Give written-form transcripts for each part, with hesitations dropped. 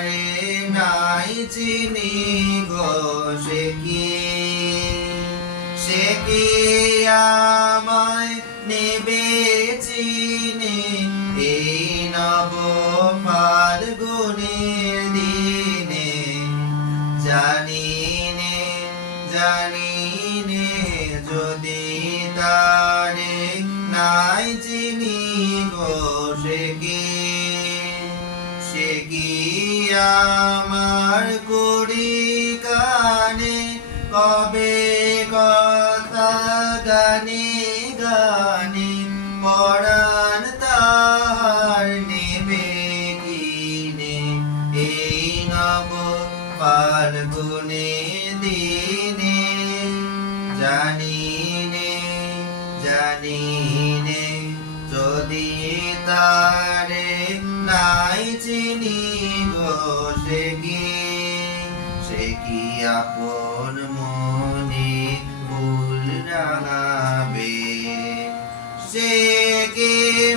নাই চিনি গো সে কি আমায় নেবে চিনি এই নব ফাল্গুনের দিনে জানি নে যদি তারে নাই চিনি গো সে কি আমার কুড়ি কানে কবে কথা গানে পরাণ তাহার নেবে কিনে এই নব ফাল্গুনের দিনে জানি নে যদি তারে নাই চিনি গো সে কি আপন মনে ফুল রাঙাবে সে কি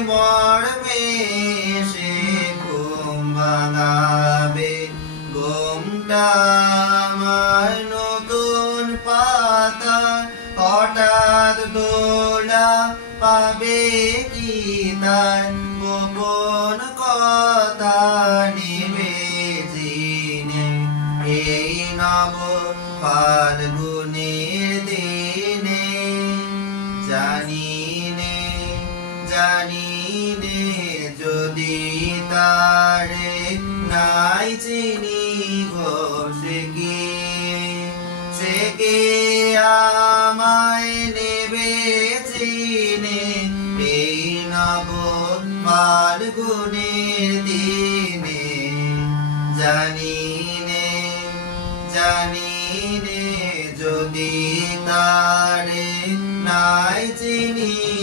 মরবে সে ঘুম ভাঙাবে ঘুমটা আমার নতুন পাতা হঠাৎ দোলা পাবে কি তার গোপন কথা নিবে জিনে এই নব ফাল্গুনের দিনে জানি নে যদি তারে নাই চিনি গো সে কি আমায় নেবে চিনে এই নব ফাল্গুনের দিনে জানি নে যদি তারে নাই চিনি